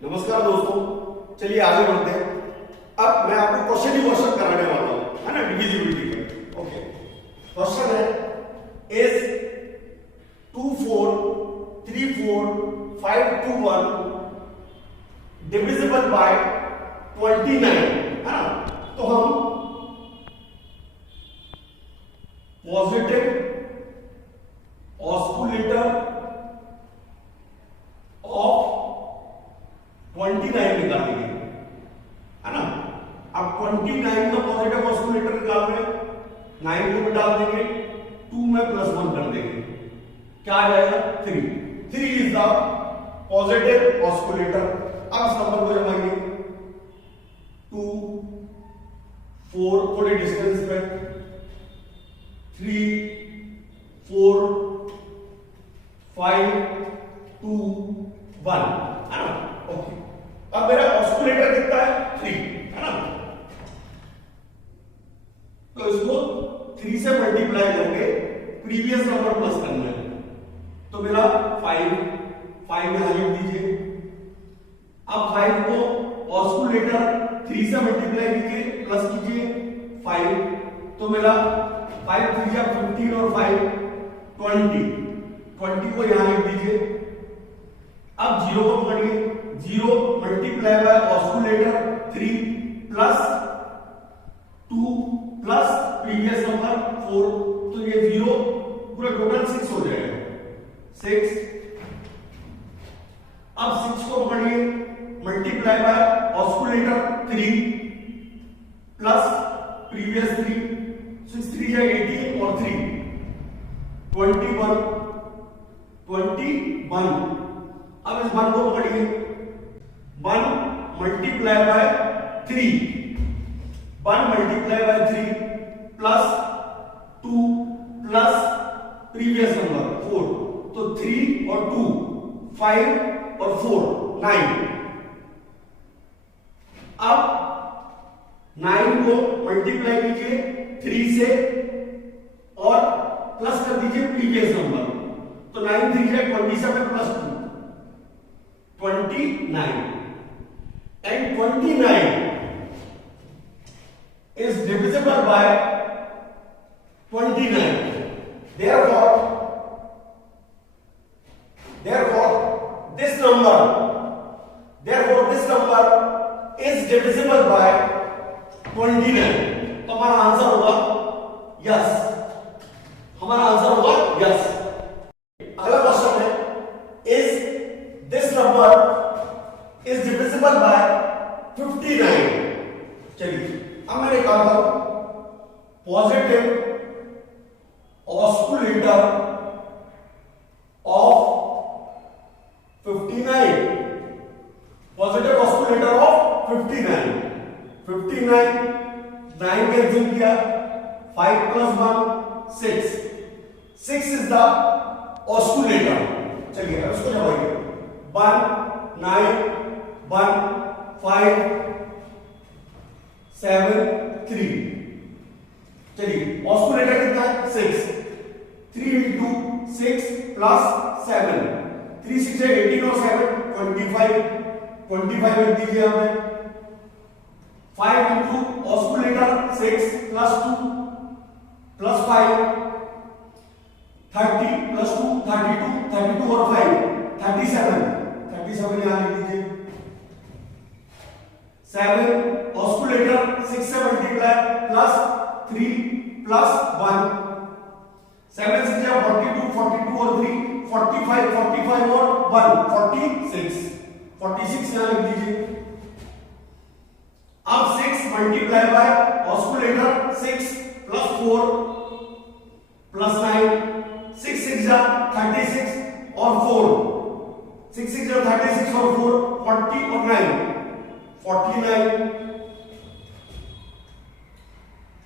नमस्कार दोस्तों, चलिए आगे बढ़ते हैं। अब मैं आपको क्वेश्चन ही क्वेश्चन कराने वाला हूं, है ना, डिविजिबिलिटी का। ओके, क्वेश्चन है इज 2 4 3 4 5 2 1 डिविजिबल बाय 29, है ना। तो हम पॉजिटिव ऑस्कुलेटर ऑफ 29 निकालेंगे, है ना। अब 29 का पॉजिटिव ऑस्कुलेटर निकाल रहे हैं, 9 को भी डाल देंगे, 2 में +1 कर देंगे, क्या आ जाएगा 3। 3 इज द पॉजिटिव ऑस्कुलेटर। अब इस नंबर को जमाएंगे 2 4 थोड़े डिस्टेंस पे, 3 4 5 2 1, है ना। ओके, अब मेरा ऑस्कुलेटर कितना है 3, है ना। तो इसको 3 से मल्टीप्लाई करके प्रीवियस नंबर प्लस करना है। तो मेरा 5 यहां लिख दीजिए। अब 5 को ऑस्कुलेटर 3 से मल्टीप्लाई कीजिए, प्लस कीजिए 5, तो मेरा 5 3 15 और 5 20 को यहां लिख दीजिए। अब 0 को पकड़िए, 0 multiply by osculator 3 plus 2 plus previous number 4, तो ये 0 पूरा टोटल 6 हो जाएगा, 6। अब 6 को पकड़िए, multiply by osculator 3 plus previous 3, 6 3 या 18 और 3 21। अब इस 1 को पकड़िए, 1 multiply by 3, 1 multiply by 3 plus 2 plus previous number 4, तो 3 और 2 5 और 4 9। अब 9 को मल्टीप्लाई कीजिए 3 से और प्लस कर दीजिए प्रीवियस नंबर, तो 9 3 27 plus 2 29, and 29 is divisible by 29. Therefore this number is divisible by 29. तो हमारा आंसर होगा यस, हमारा आंसर होगा यस। अगला क्वेश्चन है is this number is divisible by 59। चलिए, अब मैंने कहा था positive osculator of 59, positive osculator of 59 9 cancel किया, 5 + 1 6 इज द ऑस्कुलेटर। चलिए अब इसको जमाइए, 1 9 1 5 7 3। चलिए ऑस्कुलेटर कितना है 6, 3 into 6 plus 7, 3 6 18 और 7 25 लिख दीजिए हमें। 5 into ऑस्कुलेटर 6 plus 2 plus 5 30 plus 2 32 और 5 37 यहां लिख दीजिए। 7 ऑस्कुलेटर 6 से मल्टीप्लाई प्लस 3 प्लस 1, 7 6 42 और 3 45 और 1 46 यहां लिख दीजिए। अब 6 मल्टीप्लाई बाय ऑस्कुलेटर 6 प्लस 4 प्लस 9, 6 6 36 और 4, 6 6 36 और 4 40 और 9 49,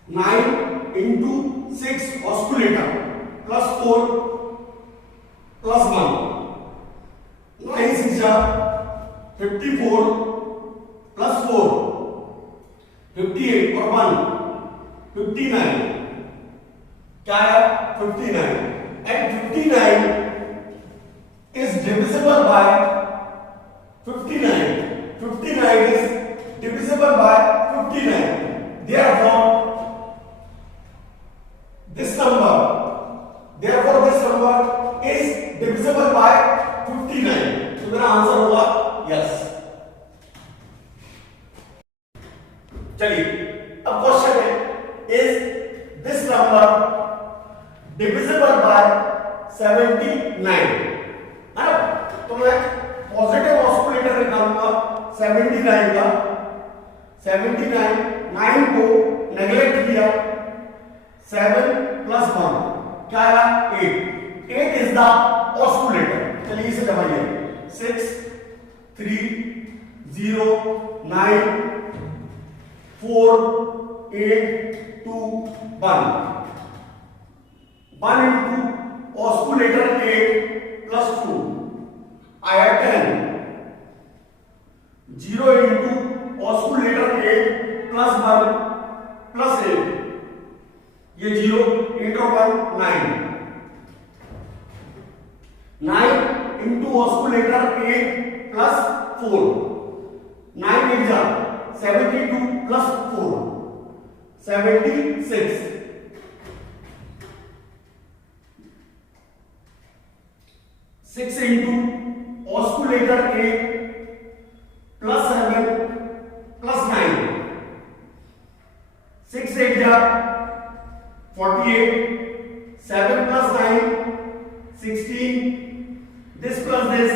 9 into 6 ऑस्कुलेटर प्लस 4 प्लस 1, 9 6 54 प्लस 4 58 और 1 59, क्या है 59, and 59 is divisible by 59. 59 is divisible by 59. Therefore, this number is divisible by 59. तो मेरा आंसर होगा यस। चलिए अब क्वेश्चन है, is this number divisible by 79? है ना? तो मैं पॉजिटिव ऑस्कुलेटर निकालूंगा 79 का। 79 9 को नेग्लेक्ट किया, 7 प्लस 1 क्या आया 8। 8 इज द ऑस्कुलेटर। चलिए इसे दबाइए, 6 3 0 9 4 8 2 1 1 into ऑस्कुलेटर 8 प्लस 2 आया 10। 0 into ऑस्कुलेटर 8 प्लस 1 प्लस 8, ये 0 8 और 1 9। 9 into ऑस्कुलेटर 8 प्लस 4, 9 8 जा 72 प्लस 4 76। 6 into ऑस्कुलेटर 8 प्लस 7 प्लस 9, 6 8 जा 48, 7 प्लस 9 16, this plus this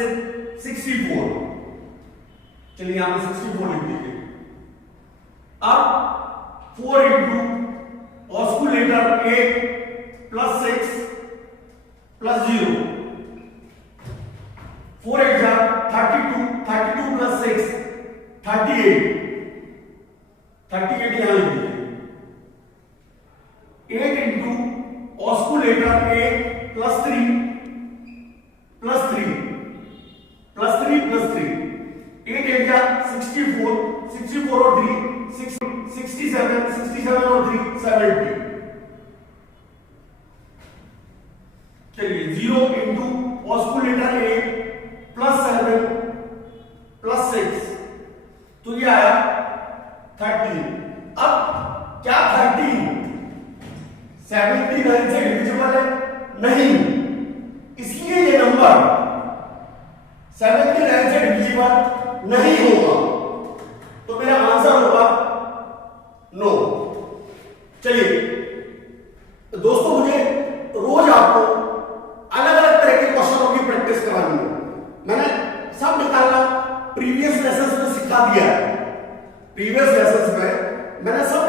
64। चलिए यहां पे 64 लिख दीजिए। अब 4 into ऑस्कुलेटर 8 प्लस 6 प्लस 0, 4 8 जा 32, 32 प्लस 6 38, 38 यहां लिख दीजिए। 8 into ऑस्कुलेटर 8 plus 3 plus 3 plus 3 plus 3, 8 8 जा 64, 64 और 3 67, 67 और 3 70। चलिए 0 into ऑस्कुलेटर 8 प्लस 7 प्लस 6, तो ये आया 13। अब क्या 13 79 से डिविजिबल है? नहीं, इसलिए ये नंबर 79 से डिविजिबल नहीं होगा, तो मेरा आंसर होगा नो। चलिए दोस्तों, मुझे रोज आपको अलग अलग तरह के क्वेश्चनों की प्रैक्टिस करानी है। मैंने सब निकालना प्रीवियस लेसन्स में सिखा दिया है। प्रीवियस लेसन्स में मैंने सब